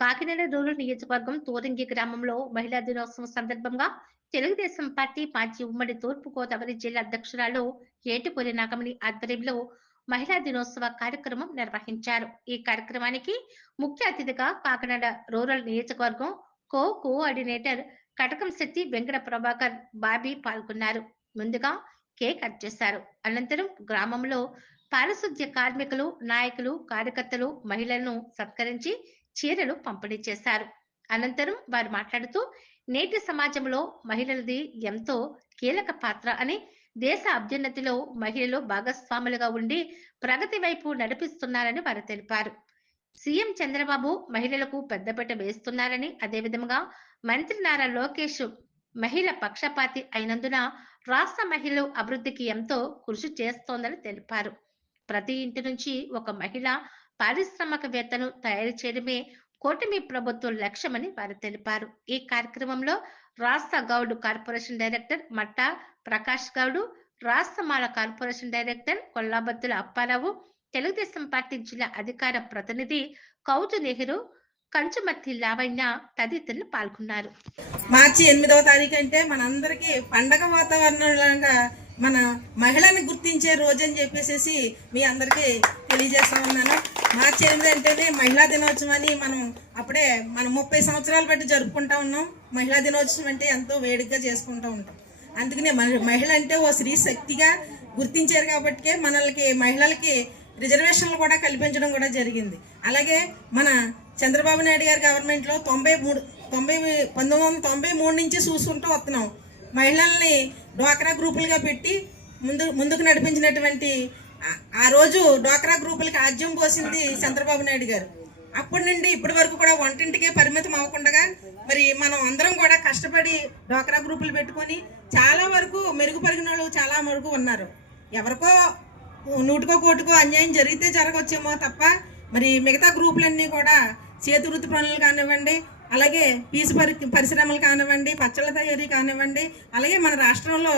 Kakinada rural నియోజకవర్గం తోరంగి గ్రామంలో మహిళా దినోత్సవం సందర్భంగా తెలుగుదేశం పార్టీ మాజీ ఉమ్మడి తూర్పు గోదావరి జిల్లా అధ్యక్షురాలు ఏటుపూరి నాగమణి ఆధ్వర్యంలో మహిళా దినోత్సవ కార్యక్రమం నిర్వహించారు. ఈ కార్యక్రమానికి ముఖ్య అతిథిగా కాకినాడ రూరల్ నియోజకవర్గం కోఆర్డినేటర్ కటకం శెట్టి వెంకట ప్రభాకర్ బాబీ పాల్గొన్నారు. ముందుగా కేక్ కట్ చేశారు. అనంతరం గ్రామంలో పారిశుద్ధ్య కార్మికులు, నాయకులు, కార్యకర్తలు మహిళలను సత్కరించి చీరలు పంపిణీ చేశారు. అనంతరం వారు మాట్లాడుతూ నేటి సమాజంలో మహిళలది ఎంతో కీలక పాత్ర అని, దేశ అభ్యున్నతిలో మహిళలు భాగస్వాములుగా ఉండి ప్రగతి వైపు నడిపిస్తున్నారని వారు తెలిపారు. సీఎం చంద్రబాబు మహిళలకు పెద్దపీట వేస్తున్నారని, అదేవిధంగా మంత్రి నారా లోకేష్ మహిళ పక్షపాతి అయినందున రాష్ట్ర మహిళలు అభివృద్ధికి ఎంతో కృషి చేస్తోందని తెలిపారు. ప్రతి ఇంటి నుంచి ఒక మహిళ పారిశ్రామికవేత్తను తయారు చేయడమే కూటమి ప్రభుత్వం లక్ష్యమని వారు తెలిపారు. ఈ కార్యక్రమంలో రాష్ట్ర గౌడ్ కార్పొరేషన్ డైరెక్టర్ మట్టా ప్రకాష్ గౌడ్, రాష్ట్ర Mala corporation director Kollabathula Apparao, Telugu Desam party జిల్లా అధికార ప్రతినిధి కౌతు నెహ్రూ, కంచుమర్తి లావణ్య తదితరులు పాల్గొన్నారు. మార్చి 8వ తారీఖు అంటే మనందరికీ పండగ వాతావరణంగా మన మహిళని గుర్తించే రోజు అని చెప్పేసి మీ అందరికీ తెలియజేస్తా ఉన్నాను. మార్చి 8 అంటేనే మహిళా దినోత్సవం అని మనం అప్పుడే 30 సంవత్సరాలు బట్టి జరుపుకుంటా ఉన్నాం. మహిళా దినోత్సవం అంటే ఎంతో వేడిగా చేసుకుంటూ ఉంటాం. అందుకనే మహిళ అంటే ఓ స్త్రీ శక్తిగా గుర్తించారు కాబట్టి మహిళలకి రిజర్వేషన్లు కూడా కల్పించడం కూడా జరిగింది. అలాగే మన చంద్రబాబు నాయుడు గారి గవర్నమెంట్లో 1993 నుంచి చూసుకుంటూ వస్తున్నాం. మహిళల్ని డ్వాక్రా గ్రూపులుగా పెట్టి ముందుకు నడిపించినటువంటి ఆ రోజు డ్వాక్రా గ్రూపులకి ఆజ్యం పోసింది చంద్రబాబు నాయుడు గారు. అప్పటి నుండి ఇప్పటి వరకు కూడా వంటింటికే పరిమితం అవ్వకుండా మరి మనం అందరం కూడా కష్టపడి డ్వాక్రా గ్రూపులు పెట్టుకొని చాలా వరకు మెరుగుపరిగిన వాళ్ళు చాలా వరకు ఉన్నారు. ఎవరికో నూటికో కోటికో అన్యాయం జరిగితే జరగవచ్చేమో తప్ప మరి మిగతా గ్రూపులన్నీ కూడా చేతి వృత్తి పనులు కానివ్వండి, అలాగే పీసు పరిశ్రమలు కానివ్వండి, పచ్చళ్ళ తయారీ కానివ్వండి, అలాగే మన రాష్ట్రంలో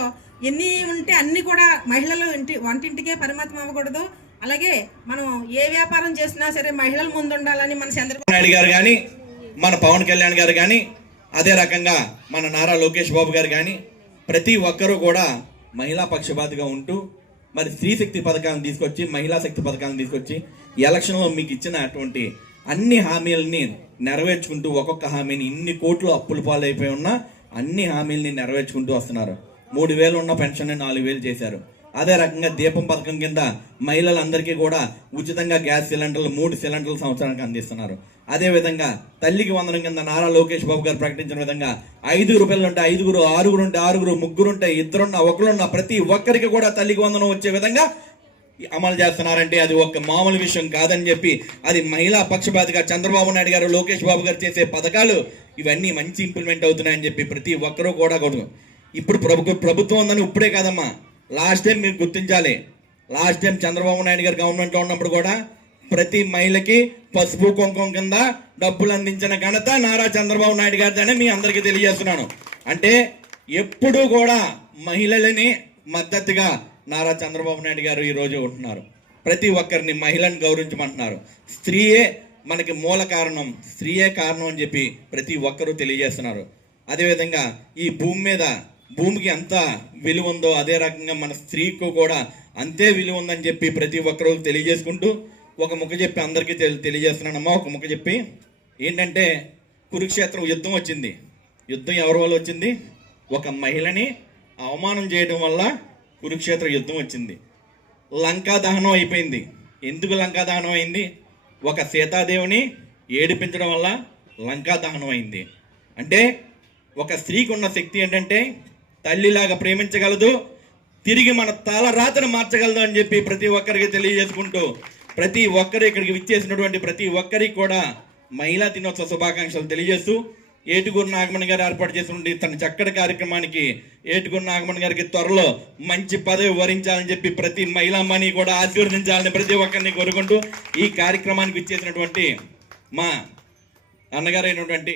ఎన్ని ఉంటే అన్ని కూడా మహిళలు వంటింటికే పరిమితం అవ్వకూడదు. అలాగే మనం ఏ వ్యాపారం చేసినా సరే మహిళలు ముందు ఉండాలని మన చంద్రబాబు నాయుడు గారు కానీ, మన పవన్ కళ్యాణ్ గారు కానీ, అదే రకంగా మన నారా లోకేష్ బాబు గారు కానీ ప్రతి ఒక్కరూ కూడా మహిళా పక్షపాతిగా ఉంటూ మరి స్త్రీ శక్తి పథకాలను తీసుకొచ్చి, మహిళా శక్తి పథకాలను తీసుకొచ్చి ఎలక్షన్లో మీకు ఇచ్చినటువంటి అన్ని హామీలని నెరవేర్చుకుంటూ ఒక్కొక్క హామీని ఇన్ని కోట్లు అప్పుల పాలైపోయి ఉన్న అన్ని హామీలని నెరవేర్చుకుంటూ వస్తున్నారు. 3,000 ఉన్న పెన్షన్ 4,000 చేశారు. అదే రకంగా దీపం పథకం కింద మహిళలందరికీ కూడా ఉచితంగా గ్యాస్ సిలిండర్లు 3 సిలిండర్లు సంవత్సరానికి అందిస్తున్నారు. అదేవిధంగా తల్లికి వందనం కింద నారా లోకేష్ బాబు గారు ప్రకటించిన విధంగా 5 రూపాయలు ఉంటే 5, 6 ఉంటే 6, 3 ఉంటే 2, ఒకరున్న ప్రతి ఒక్కరికి కూడా తల్లికి వందనం వచ్చే విధంగా అమలు చేస్తున్నారంటే అది ఒక మామూలు విషయం కాదని చెప్పి, అది మహిళా పక్షపాతిగా చంద్రబాబు నాయుడు గారు, లోకేష్ బాబు గారు చేసే పథకాలు ఇవన్నీ మంచి ఇంప్లిమెంట్ అవుతున్నాయని చెప్పి ప్రతి ఒక్కరూ కూడా ఇప్పుడు ప్రభుత్వం ఉందని ఇప్పుడే కాదమ్మా, లాస్ట్ టైం మీరు గుర్తించాలి. లాస్ట్ టైం చంద్రబాబు నాయుడు గారు గవర్నమెంట్లో ఉన్నప్పుడు కూడా ప్రతి మహిళకి పసుపు కుంకుమ కింద డబ్బులు అందించిన ఘనత నారా చంద్రబాబు నాయుడు గారిదని మీ అందరికీ తెలియజేస్తున్నాను. అంటే ఎప్పుడూ కూడా మహిళలని మద్దతుగా నారా చంద్రబాబు నాయుడు గారు ఈరోజు ఉంటున్నారు. ప్రతి ఒక్కరిని మహిళను గౌరవించమంటున్నారు. స్త్రీయే మనకి మూల కారణం, స్త్రీయే కారణం అని చెప్పి ప్రతి ఒక్కరూ తెలియజేస్తున్నారు. అదేవిధంగా ఈ భూమికి ఎంత విలువ ఉందో అదే రకంగా మన స్త్రీకు కూడా అంతే విలువ ఉందని చెప్పి ప్రతి ఒక్కరూ తెలియజేసుకుంటూ ఒక ముక్క చెప్పి అందరికీ తెలియజేస్తున్నానమ్మా. ఒక ముక్క చెప్పి ఏంటంటే, కురుక్షేత్రం యుద్ధం వచ్చింది. యుద్ధం ఎవరి వల్ల వచ్చింది? ఒక మహిళని అవమానం చేయడం వల్ల కురుక్షేత్ర యుద్ధం వచ్చింది. లంకా దహనం అయిపోయింది. ఎందుకు లంకా దహనం అయింది? ఒక సీతాదేవిని ఏడిపించడం వల్ల లంకా దహనం అయింది. అంటే ఒక స్త్రీకి ఉన్న శక్తి ఏంటంటే తల్లిలాగా ప్రేమించగలదు, తిరిగి మన తలరాతను మార్చగలదు అని చెప్పి ప్రతి ఒక్కరికి తెలియజేసుకుంటూ ప్రతి ఒక్కరు ఇక్కడికి విచ్చేసినటువంటి ప్రతి ఒక్కరికి కూడా మహిళా దినోత్సవ శుభాకాంక్షలు తెలియజేస్తూ ఏటుగురు నాగమణి గారు ఏర్పాటు చేసినటువంటి తన చక్కటి కార్యక్రమానికి ఏటుగురు నాగమణి గారికి త్వరలో మంచి పదవి వరించాలని చెప్పి ప్రతి మహిళామణి కూడా ఆశీర్వదించాలని ప్రతి ఒక్కరిని కోరుకుంటూ ఈ కార్యక్రమానికి విచ్చేసినటువంటి మా అన్నగారైనటువంటి